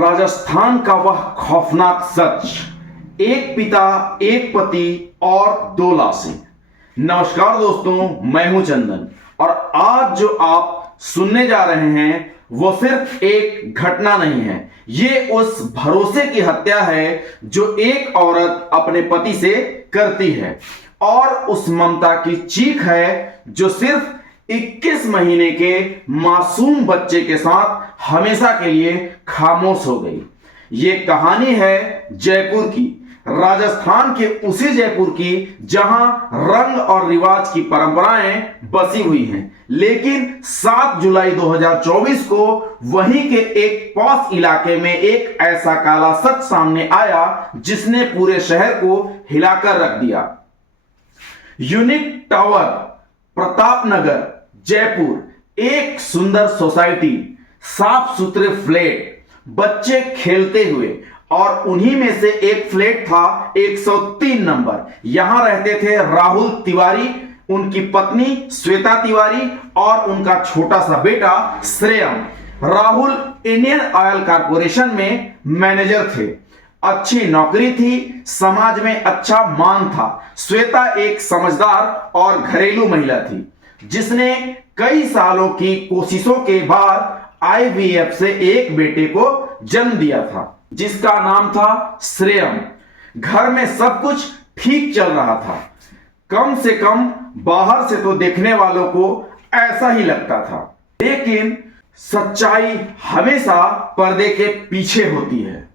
राजस्थान का वह खौफनाक सच, एक पिता, एक पति और दो लाशें। नमस्कार दोस्तों, मैं हूं चंदन और आज जो आप सुनने जा रहे हैं वो सिर्फ एक घटना नहीं है, ये उस भरोसे की हत्या है जो एक औरत अपने पति से करती है और उस ममता की चीख है जो सिर्फ 21 महीने के मासूम बच्चे के साथ हमेशा के लिए खामोश हो गई। ये कहानी है जयपुर की, राजस्थान के उसी जयपुर की जहां रंग और रिवाज की परंपराएं बसी हुई हैं, लेकिन 7 जुलाई 2024 को वहीं के एक पॉश इलाके में एक ऐसा काला सच सामने आया जिसने पूरे शहर को हिलाकर रख दिया। Unique tower, Pratapnagar, Jaipur. एक सुंदर सोसाइटी, साफ सुथरे फ्लैट, बच्चे खेलते हुए, और उन्हीं में से एक फ्लैट था 103 नंबर। यहां रहते थे राहुल तिवारी, उनकी पत्नी श्वेता तिवारी और उनका छोटा सा बेटा श्रेयम। राहुल इंडियन ऑयल कॉर्पोरेशन में मैनेजर थे, अच्छी नौकरी थी, समाज में अच्छा मान था। श्वेता एक समझदार और घरेलू महिला थी जिसने कई सालों की कोशिशों के बाद आईवीएफ से एक बेटे को जन्म दिया था जिसका नाम था श्रेयम। घर में सब कुछ ठीक चल रहा था, कम से कम बाहर से तो देखने वालों को ऐसा ही लगता था, लेकिन सच्चाई हमेशा पर्दे के पीछे होती है।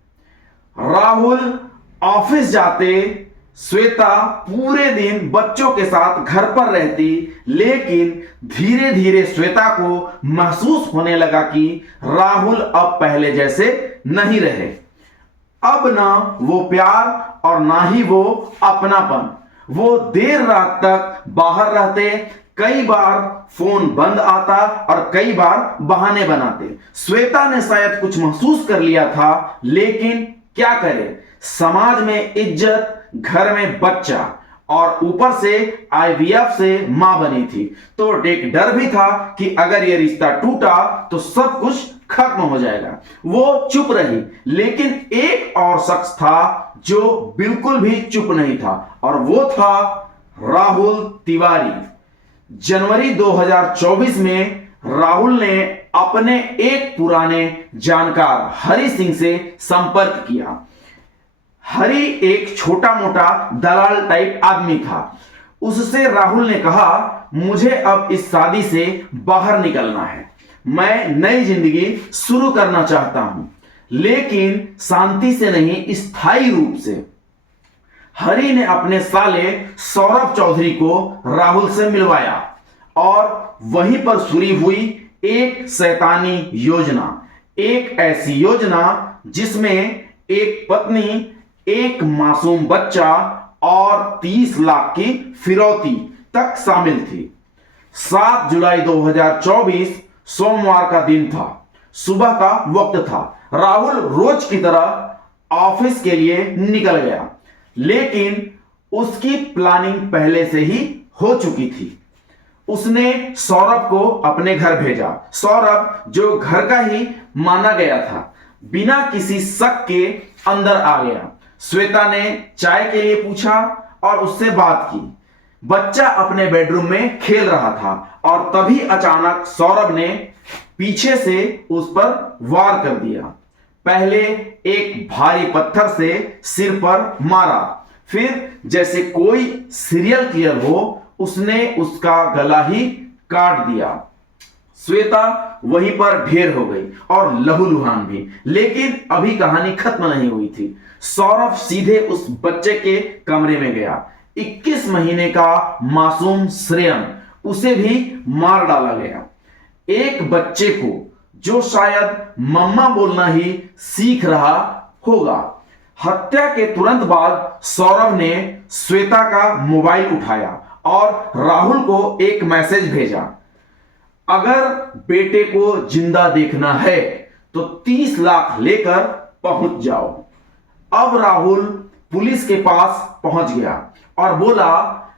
राहुल ऑफिस जाते, श्वेता पूरे दिन बच्चों के साथ घर पर रहती, लेकिन धीरे धीरे श्वेता को महसूस होने लगा कि राहुल अब पहले जैसे नहीं रहे। अब ना वो प्यार और ना ही वो अपनापन। वो देर रात तक बाहर रहते, कई बार फोन बंद आता और कई बार बहाने बनाते। श्वेता ने शायद कुछ महसूस कर लिया था, लेकिन क्या करे, समाज में इज्जत, घर में बच्चा और ऊपर से आईवीएफ से मां बनी थी, तो एक डर भी था कि अगर यह रिश्ता टूटा तो सब कुछ खत्म हो जाएगा। वो चुप रही, लेकिन एक और शख्स था जो बिल्कुल भी चुप नहीं था और वो था राहुल तिवारी। जनवरी 2024 में राहुल ने अपने एक पुराने जानकार हरि सिंह से संपर्क किया। हरि एक छोटा मोटा दलाल टाइप आदमी था। उससे राहुल ने कहा, मुझे अब इस शादी से बाहर निकलना है, मैं नई जिंदगी शुरू करना चाहता हूं, लेकिन शांति से नहीं, स्थायी रूप से। हरि ने अपने साले सौरभ चौधरी को राहुल से मिलवाया और वहीं पर शुरू हुई एक शैतानी योजना। एक ऐसी योजना जिसमें एक पत्नी, एक मासूम बच्चा और 30 लाख की फिरौती तक शामिल थी। 7 जुलाई 2024 सोमवार का दिन था, सुबह का वक्त था। राहुल रोज की तरह ऑफिस के लिए निकल गया, लेकिन उसकी प्लानिंग पहले से ही हो चुकी थी। उसने सौरभ को अपने घर भेजा। सौरभ, जो घर का ही माना गया था, बिना किसी शक के अंदर आ गया। श्वेता ने चाय के लिए पूछा और उससे बात की। बच्चा अपने बेडरूम में खेल रहा था और तभी अचानक सौरभ ने पीछे से उस पर वार कर दिया। पहले एक भारी पत्थर से सिर पर मारा, फिर जैसे कोई सीरियल किलर हो उसने उसका गला ही काट दिया। श्वेता वहीं पर ढेर हो गई और लहूलुहान भी, लेकिन अभी कहानी खत्म नहीं हुई थी। सौरभ सीधे उस बच्चे के कमरे में गया। 21 महीने का मासूम श्रेयम, उसे भी मार डाला गया। एक बच्चे को जो शायद मम्मा बोलना ही सीख रहा होगा। हत्या के तुरंत बाद सौरभ ने श्वेता का मोबाइल उठाया और राहुल को एक मैसेज भेजा, अगर बेटे को जिंदा देखना है तो 30 लाख लेकर पहुंच जाओ। अब राहुल पुलिस के पास पहुंच गया और बोला,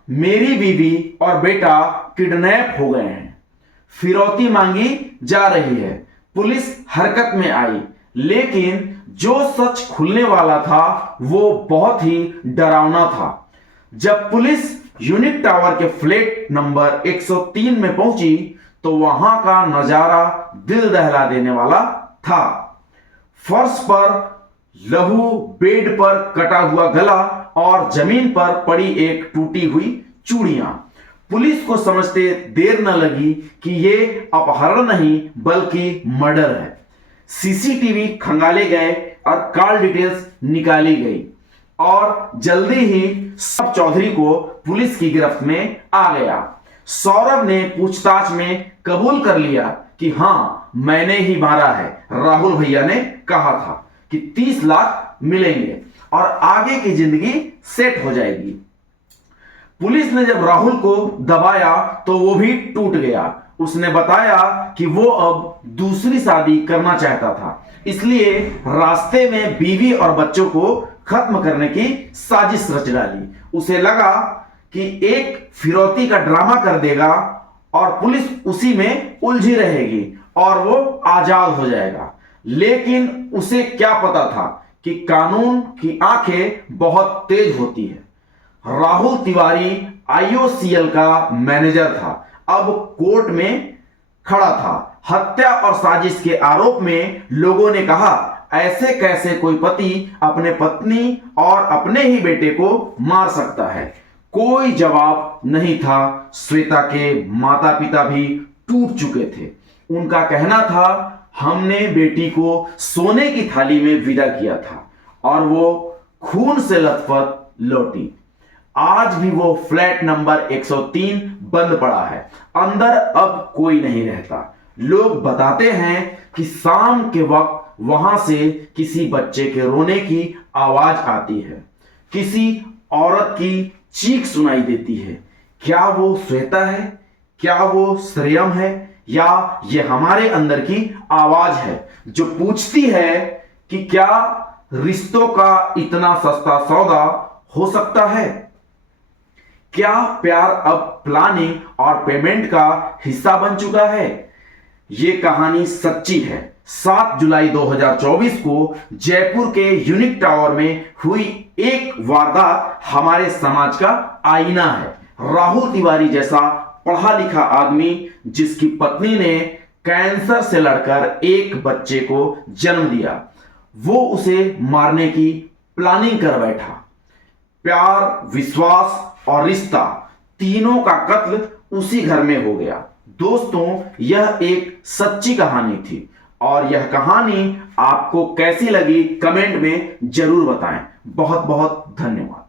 मेरी बीवी और बेटा किडनैप हो गए हैं, फिरौती मांगी जा रही है। पुलिस हरकत में आई, लेकिन जो सच खुलने वाला था वो बहुत ही डरावना था। जब पुलिस यूनिक टावर के फ्लैट नंबर 103 में पहुंची तो वहां का नजारा दिल दहला देने वाला था। फर्श पर लहू, बेड पर कटा हुआ गला और जमीन पर पड़ी एक टूटी हुई चूड़ियां। पुलिस को समझते देर न लगी कि यह अपहरण नहीं बल्कि मर्डर है। सीसीटीवी खंगाले गए और कॉल डिटेल्स निकाली गई और जल्दी ही सौरभ चौधरी को पुलिस की गिरफ्त में आ गया। सौरभ ने पूछताछ में कबूल कर लिया कि हां, मैंने ही मारा है। राहुल भैया ने कहा था कि 30 लाख मिलेंगे और आगे की जिंदगी सेट हो जाएगी। पुलिस ने जब राहुल को दबाया तो वो भी टूट गया। उसने बताया कि वो अब दूसरी शादी करना चाहता था, इसलिए रास्ते में बीवी और बच्चों को खत्म करने की साजिश रच डाली। उसे लगा कि एक फिरौती का ड्रामा कर देगा और पुलिस उसी में उलझी रहेगी और वो आजाद हो जाएगा। लेकिन उसे क्या पता था कि कानून की आंखें बहुत तेज होती है। राहुल तिवारी IOCL का मैनेजर था, अब कोर्ट में खड़ा था। हत्या और साजिश के आरोप में लोगों ने कहा, ऐसे कैसे कोई पति अपने पत्नी और अपने ही बेटे को मार सकता है। कोई जवाब नहीं था। श्वेता के माता पिता भी टूट चुके थे। उनका कहना था, हमने बेटी को सोने की थाली में विदा किया था और वो खून से लथपथ लौटी। आज भी वो फ्लैट नंबर 103 बंद पड़ा है। अंदर अब कोई नहीं रहता। लोग बताते हैं कि शाम के वक्त वहां से किसी बच्चे के रोने की आवाज आती है, किसी औरत की चीख सुनाई देती है। क्या वो श्वेता है? क्या वो श्रेयम है? या ये हमारे अंदर की आवाज है जो पूछती है कि क्या रिश्तों का इतना सस्ता सौदा हो सकता है? क्या प्यार अब प्लानिंग और पेमेंट का हिस्सा बन चुका है? ये कहानी सच्ची है। 7 जुलाई 2024 को जयपुर के यूनिक टावर में हुई एक वारदात हमारे समाज का आईना है। राहुल तिवारी जैसा पढ़ा लिखा आदमी, जिसकी पत्नी ने कैंसर से लड़कर एक बच्चे को जन्म दिया, वो उसे मारने की प्लानिंग कर बैठा। प्यार, विश्वास और रिश्ता, तीनों का कत्ल उसी घर में हो गया। दोस्तों, यह एक सच्ची कहानी थी और यह कहानी आपको कैसी लगी कमेंट में जरूर बताएं। बहुत बहुत धन्यवाद।